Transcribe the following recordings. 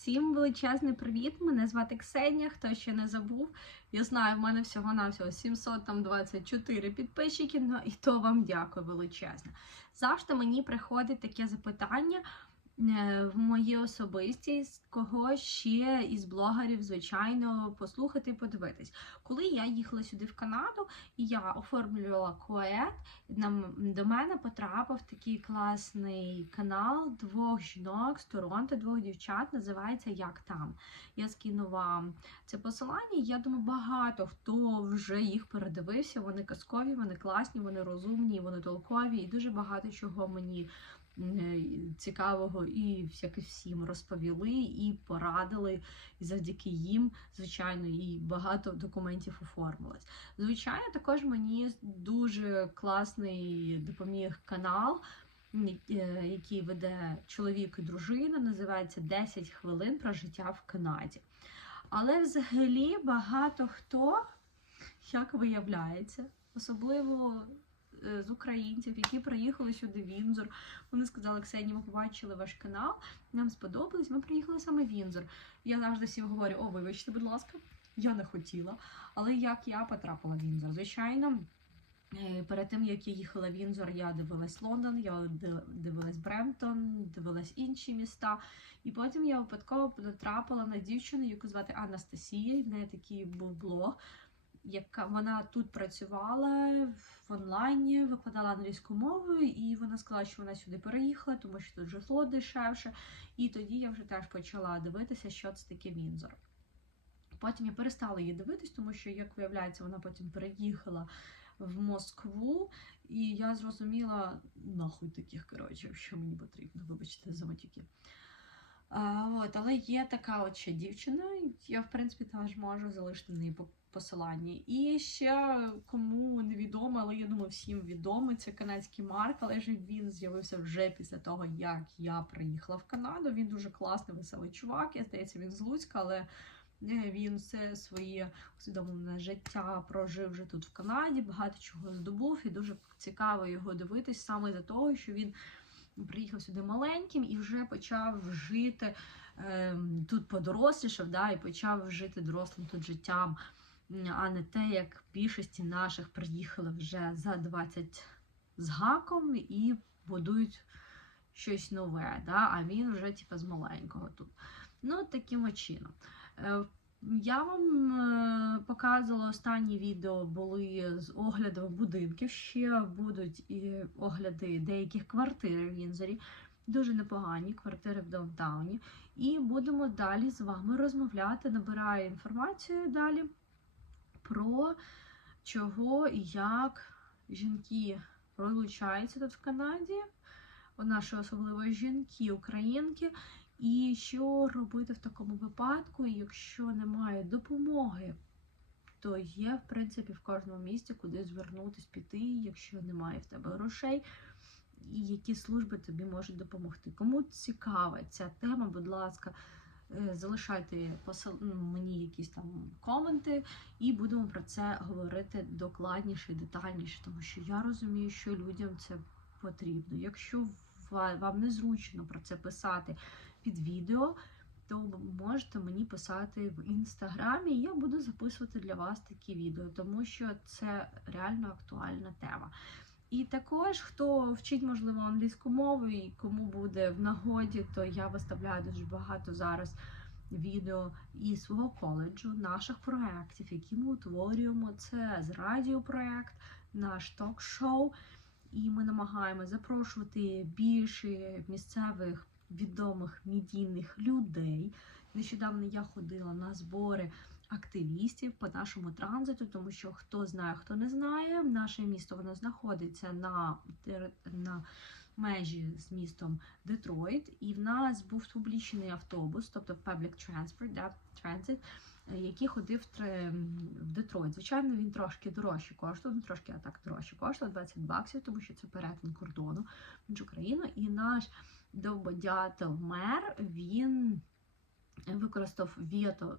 Всім величезний привіт! Мене звати Ксенія. Хто ще не забув, я знаю, в мене всього навсього 724 підписчики, ну і то вам дякую величезне. Завжди мені приходить таке запитання в моїй особистість, кого ще із блогерів, звичайно, послухати подивитись. Коли я їхала сюди в Канаду і я оформлювала коет, до мене потрапив такий класний канал двох жінок з Торонто, двох дівчат, називається Як там. Я скину вам це посилання. Я думаю, багато хто вже їх передивився. Вони казкові, вони класні, вони розумні, вони толкові, і дуже багато чого мені е, цікавого і всяке всім розповіли і порадили. І завдяки їм, звичайно, і багато документів оформилось. Звичайно, також мені дуже класний допоміг канал, е, який веде чоловік і дружина, називається 10 хвилин про життя в Канаді. Але взагалі багато хто, як виявляється, особливо е, з українців, які приїхали сюди в Вінзор, вони сказали, Ксенія, ми побачили ваш канал, нам сподобалось, ми приїхали саме в Вінзор. Я завжди всім говорю, о, вибачте, будь ласка, я не хотіла. Але як я потрапила в Вінзор? Звичайно, е, перед тим як я їхала в Вінзор, я дивилась Лондон, я дивилась Бремптон, дивилась інші міста. І потім я випадково потрапила на дівчину, яку звати Анастасія. і В неї такий був блог. Яка вона тут працювала в онлайні, викладала англійську мову, і вона сказала, що вона сюди переїхала, тому що тут житло дешевше. І тоді я вже теж почала дивитися, що це таке Вінзор. Потім я перестала її дивитись, тому що, як виявляється, вона потім переїхала в Москву, і я зрозуміла, нахуй таких, коротше, що мені потрібно, вибачте за матюки. А, от, але є така от ще дівчина, я, в принципі, теж можу залишити на неї по- посилання. І ще кому невідомо, але я думаю, всім відомий, це канадський Марк, але ж він з'явився вже після того, як я приїхала в Канаду. Він дуже класний, веселий чувак. Я здається, він з Луцька, але е, він все своє усвідомлене життя прожив вже тут в Канаді, багато чого здобув, і дуже цікаво його дивитись саме за того, що він приїхав сюди маленьким і вже почав жити ем, тут подорослішав, да, і почав жити дорослим тут життям, а не те, як більшості наших приїхали вже за 20 з гаком і будують щось нове, да, а він вже типу, з маленького тут. Ну, таким чином. Е, Я вам е, показувала останні відео були з оглядом будинків. Ще будуть і огляди деяких квартир в Вінзорі. Дуже непогані квартири в Даунтауні. І будемо далі з вами розмовляти. Набираю інформацію далі про чого і як жінки розлучаються тут в Канаді. Наші особливо жінки, українки. І що робити в такому випадку, якщо немає допомоги, то є, в принципі, в кожному місці, куди звернутися, піти, якщо немає в тебе грошей, і які служби тобі можуть допомогти. Кому цікава ця тема, будь ласка, е, залишайте посил... ну, мені якісь там коменти, і будемо про це говорити докладніше детальніше, тому що я розумію, що людям це потрібно. Якщо вам незручно про це писати під відео, то можете мені писати в інстаграмі, і я буду записувати для вас такі відео, тому що це реально актуальна тема. І також, хто вчить, можливо, англійську мову і кому буде в нагоді, то я виставляю дуже багато зараз відео із свого коледжу, наших проєктів, які ми утворюємо. Це з радіопроєкт, наш ток-шоу. І ми намагаємося запрошувати більше місцевих відомих медійних людей. Нещодавно я ходила на збори активістів по нашому транзиту, тому що хто знає, хто не знає, наше місто воно знаходиться на, на межі з містом Детройт, і в нас був публічний автобус, тобто public transport, да, transit, е, який ходив в Детройт. Звичайно, він трошки дорожче коштував, ну трошки а так дорожче коштував 20 баксів, тому що це перетин кордону в іншу країну. І наш довбодятел мер він використав вето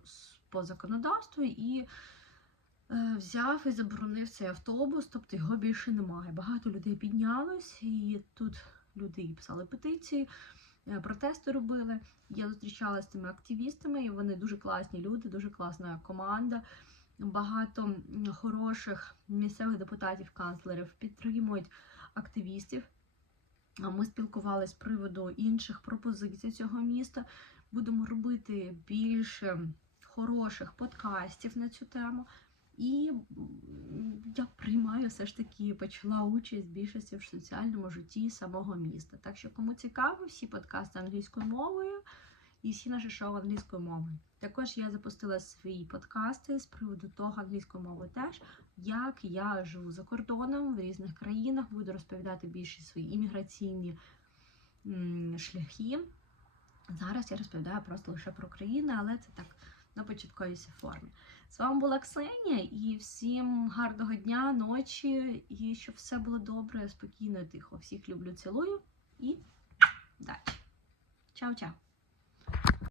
по законодавству і взяв і заборонив цей автобус, тобто його більше немає. Багато людей піднялось, і тут люди писали петиції. е, протести робили. Я зустрічалася з цими активістами, і вони дуже класні люди, дуже класна команда. Багато хороших місцевих депутатів, канцлерів підтримують активістів. Ми спілкувалися з приводу інших пропозицій цього міста. Будемо робити більше хороших подкастів на цю тему. І я приймаю все ж таки почала участь більшості в соціальному житті самого міста. Так що, кому цікаво, всі подкасти англійською мовою і всі наші шоу англійською мовою. Також я запустила свої подкасти з приводу того англійською мовою теж, як я живу за кордоном в різних країнах, буду розповідати більше свої імміграційні шляхи. Зараз я розповідаю просто лише про країни, але це так на початковій формі. З вами була Ксенія і всім гарного дня, ночі, і щоб все було добре, спокійно, тихо. Всіх люблю, цілую і далі. Чао-чао!